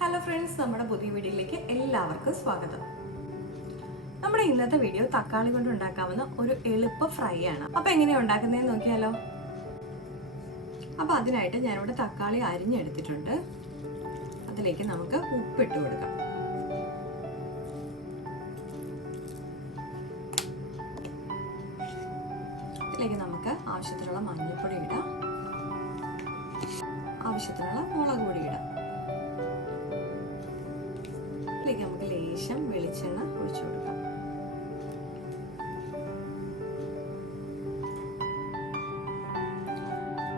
Hello friends, നമ്മുടെ പുതിയ വീഡിയോയിലേക്ക് എല്ലാവർക്കും സ്വാഗതം. നമ്മുടെ ഇന്നത്തെ വീഡിയോ തക്കാളി കൊണ്ട് ഉണ്ടാക്കാവുന്ന ഒരു എളുപ്പ ഫ്രൈ ആണ്. അപ്പോൾ എങ്ങനെയാണ് ഉണ്ടാക്കുന്നതെന്ന് നോക്കിയാലോ. അപ്പോൾ അതിനായിട്ട് ഞാൻ ഇവിടെ തക്കാളി അരിഞ്ഞെടുത്തിട്ടുണ്ട്. അതിലേക്ക് നമുക്ക് ഉപ്പിട്ട് കൊടുക്കാം. ഇതിലേക്ക് നമുക്ക് ആവശ്യത്തിനുള്ള മഞ്ഞൾപ്പൊടി ഇടാം. ആവശ്യത്തിനുള്ള മുളക് പൊടി ഇടാം. ഇതിലേക്ക് നമുക്ക് ലേശം വെളിച്ചെണ്ണ ഒഴിച്ചു കൊടുക്കാം.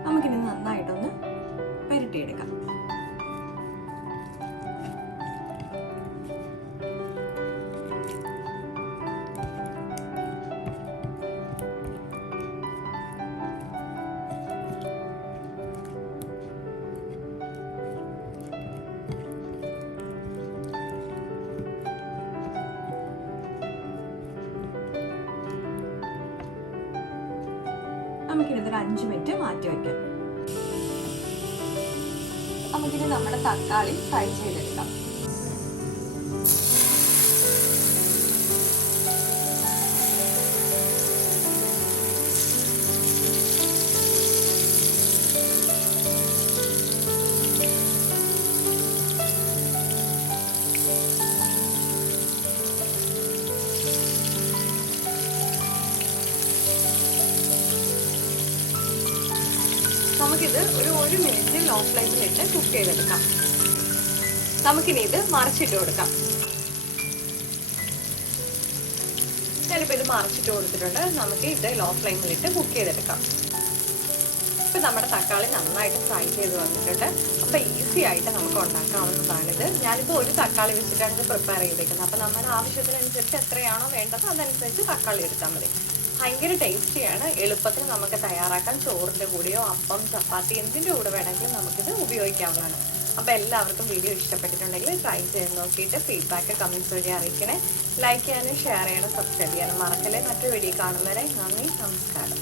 നമുക്കിനി നന്നായിട്ടൊന്ന് പുരട്ടിയെടുക്കാം. നമുക്കിത് ഒരു 5 മിനിറ്റ് മാറ്റി വെക്കാം. നമുക്കിനി നമ്മുടെ തക്കാളി ഫ്രൈ ചെയ്തെടുക്കാം. നമുക്കിത് ഒരു 1 മിനിറ്റ് ലോ ഫ്ലെയിമിലിട്ട് കുക്ക് ചെയ്തെടുക്കാം. നമുക്കിനി ഇത് മറിച്ചിട്ട് കൊടുക്കാം. ഞാനിപ്പോൾ ഇത് മറിച്ചിട്ട് കൊടുത്തിട്ടുണ്ട്. നമുക്ക് ഇത് ലോ ഫ്ലെയിമിലിട്ട് കുക്ക് ചെയ്തെടുക്കാം. ഇപ്പം നമ്മുടെ തക്കാളി നന്നായിട്ട് ഫ്രൈ ചെയ്ത് വന്നിട്ടുണ്ട്. അപ്പം ഈസി ആയിട്ട് നമുക്ക് ഉണ്ടാക്കാവുന്നതാണിത്. ഞാനിപ്പോൾ ഒരു തക്കാളി വെച്ചിട്ടാണ് ഇത് പ്രിപ്പയർ ചെയ്തേക്കുന്നത്. അപ്പം നമ്മുടെ ആവശ്യത്തിനനുസരിച്ച് എത്രയാണോ വേണ്ടത് അതനുസരിച്ച് തക്കാളി എടുത്താൽ മതി. ഭയങ്കര ടേസ്റ്റിയാണ്. എളുപ്പത്തിൽ നമുക്ക് തയ്യാറാക്കാൻ. ചോറിൻ്റെ കൂടെയോ അപ്പം ചപ്പാത്തി എന്തിൻ്റെ കൂടെ വേണമെങ്കിലും നമുക്കിത് ഉപയോഗിക്കാവുന്നതാണ്. അപ്പോൾ എല്ലാവർക്കും വീഡിയോ ഇഷ്ടപ്പെട്ടിട്ടുണ്ടെങ്കിൽ ട്രൈ ചെയ്ത് നോക്കിയിട്ട് ഫീഡ്ബാക്ക് കമൻറ്റ്സ് വഴി അറിയിക്കണേ. ലൈക്ക് ചെയ്യാനും ഷെയർ ചെയ്യാനും സബ്സ്ക്രൈബ് ചെയ്യാനും മറക്കല്ലേ. മറ്റൊരു വീഡിയോ കാണുന്നവരെ നന്ദി, നമസ്കാരം.